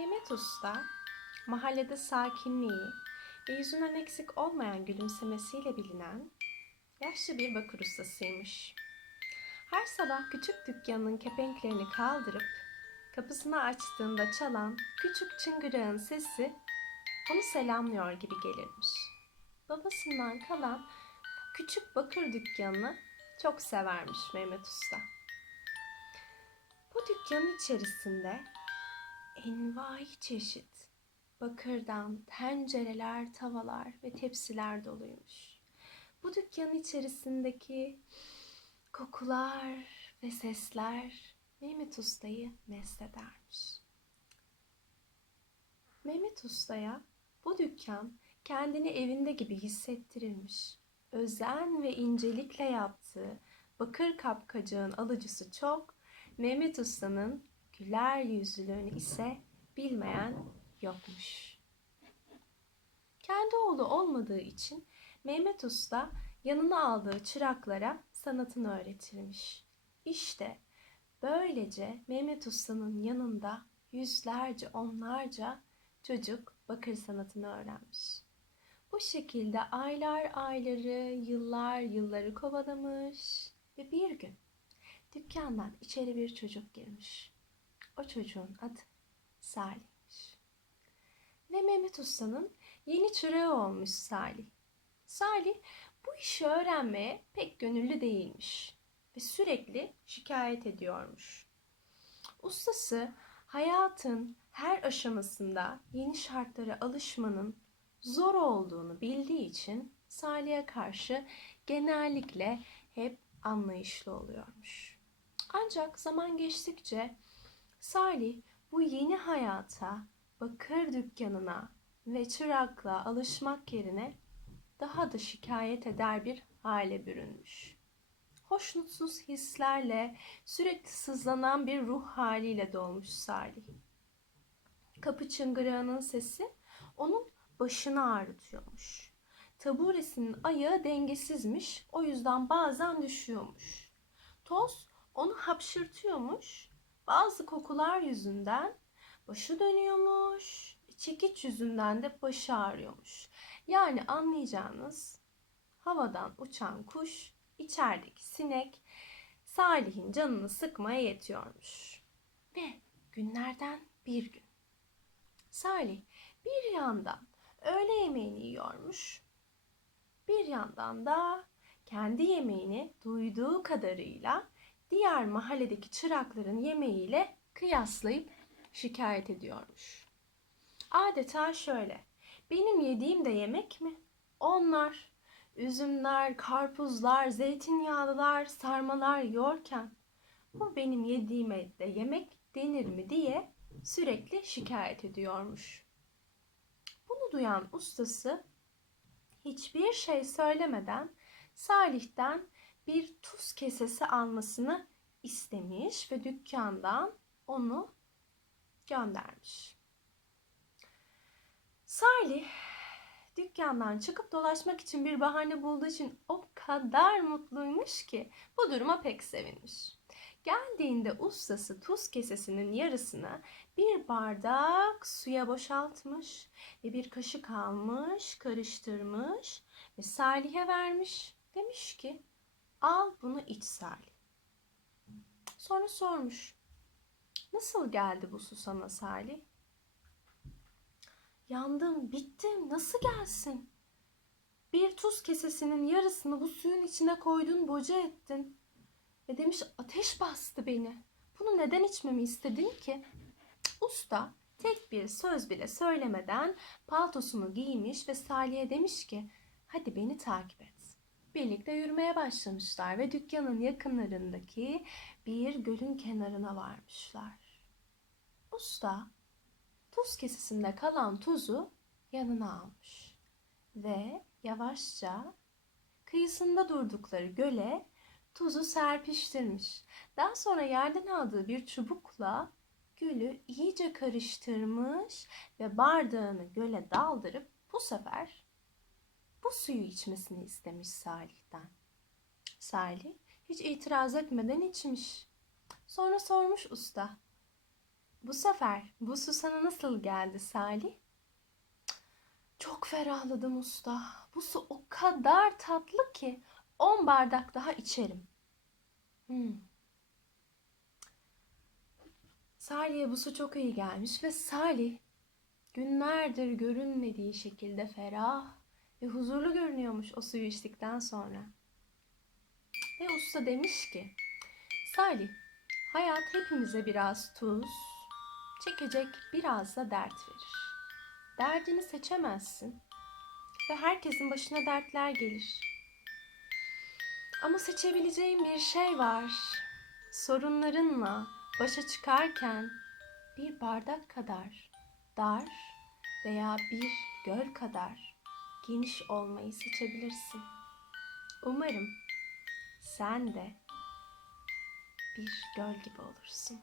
Mehmet Usta, mahallede sakinliği ve yüzünden eksik olmayan gülümsemesiyle bilinen yaşlı bir bakır ustasıymış. Her sabah küçük dükkanının kepenklerini kaldırıp kapısını açtığında çalan küçük çıngırağın sesi onu selamlıyor gibi gelirmiş. Babasından kalan bu küçük bakır dükkanını çok severmiş Mehmet Usta. Bu dükkanın içerisinde envai çeşit bakırdan tencereler, tavalar ve tepsiler doluymuş. Bu dükkanın içerisindeki kokular ve sesler Mehmet Usta'yı mest edermiş. Mehmet Usta'ya bu dükkan kendini evinde gibi hissettirilmiş. Özen ve incelikle yaptığı bakır kapkacağın alıcısı çok, Mehmet Usta'nın güler yüzlülüğünü ise bilmeyen yokmuş. Kendi oğlu olmadığı için Mehmet Usta yanına aldığı çıraklara sanatını öğretirmiş. İşte böylece Mehmet Usta'nın yanında yüzlerce, onlarca çocuk bakır sanatını öğrenmiş. Bu şekilde aylar ayları, yıllar yılları kovalamış ve bir gün dükkandan içeri bir çocuk girmiş. O çocuğun adı Salih'miş. Ve Mehmet Usta'nın yeni çırağı olmuş Salih. Salih bu işi öğrenmeye pek gönüllü değilmiş ve sürekli şikayet ediyormuş. Ustası hayatın her aşamasında yeni şartlara alışmanın zor olduğunu bildiği için Salih'e karşı genellikle hep anlayışlı oluyormuş. Ancak zaman geçtikçe Salih bu yeni hayata, bakır dükkanına ve çıraklığa alışmak yerine daha da şikayet eder bir hale bürünmüş. Hoşnutsuz hislerle, sürekli sızlanan bir ruh haliyle dolmuş Salih. Kapı çıngırağının sesi onun başını ağrıtıyormuş. Taburesinin ayağı dengesizmiş, o yüzden bazen düşüyormuş. Toz onu hapşırtıyormuş. Bazı kokular yüzünden başı dönüyormuş. Çekiç yüzünden de başı ağrıyormuş. Yani anlayacağınız havadan uçan kuş, içerideki sinek Salih'in canını sıkmaya yetiyormuş. Ve günlerden bir gün Salih bir yandan öğle yemeğini yiyormuş, bir yandan da kendi yemeğini duyduğu kadarıyla diğer mahalledeki çırakların yemeğiyle kıyaslayıp şikayet ediyormuş. Adeta şöyle: benim yediğim de yemek mi? Onlar üzümler, karpuzlar, zeytinyağlılar, sarmalar yiyorken bu benim yediğime de yemek denir mi diye sürekli şikayet ediyormuş. Bunu duyan ustası hiçbir şey söylemeden Salih'ten bir tuz kesesi almasını istemiş ve dükkandan onu göndermiş. Salih dükkandan çıkıp dolaşmak için bir bahane bulduğu için o kadar mutluymuş ki bu duruma pek sevinmiş. Geldiğinde ustası tuz kesesinin yarısını bir bardak suya boşaltmış ve bir kaşık almış, karıştırmış ve Salih'e vermiş. Demiş ki, al bunu iç Salih. Sonra sormuş, nasıl geldi bu su sana Salih? Yandım, bittim, nasıl gelsin? Bir tuz kesesinin yarısını bu suyun içine koydun, boca ettin. Ve demiş, ateş bastı beni. Bunu neden içmemi istedin ki? Usta tek bir söz bile söylemeden paltosunu giymiş ve Salih'e demiş ki, hadi beni takip et. Birlikte yürümeye başlamışlar ve dükkanın yakınlarındaki bir gölün kenarına varmışlar. Usta tuz kesesinde kalan tuzu yanına almış ve yavaşça kıyısında durdukları göle tuzu serpiştirmiş. Daha sonra yerden aldığı bir çubukla gölü iyice karıştırmış ve bardağını göle daldırıp bu sefer bu suyu içmesini istemiş Salih'ten. Salih hiç itiraz etmeden içmiş. Sonra sormuş usta, Bu sefer bu su sana nasıl geldi Salih? Çok ferahladım usta. Bu su o kadar tatlı ki 10 bardak daha içerim. Salih'e bu su çok iyi gelmiş ve Salih günlerdir görünmediği şekilde ferah ve huzurlu görünüyormuş o suyu içtikten sonra. Ve usta demiş ki, Salih, hayat hepimize biraz tuz, çekecek biraz da dert verir. Derdini seçemezsin ve herkesin başına dertler gelir. Ama seçebileceğin bir şey var. Sorunlarınla başa çıkarken bir bardak kadar dar veya bir göl kadar geniş olmayı seçebilirsin. Umarım sen de bir göl gibi olursun.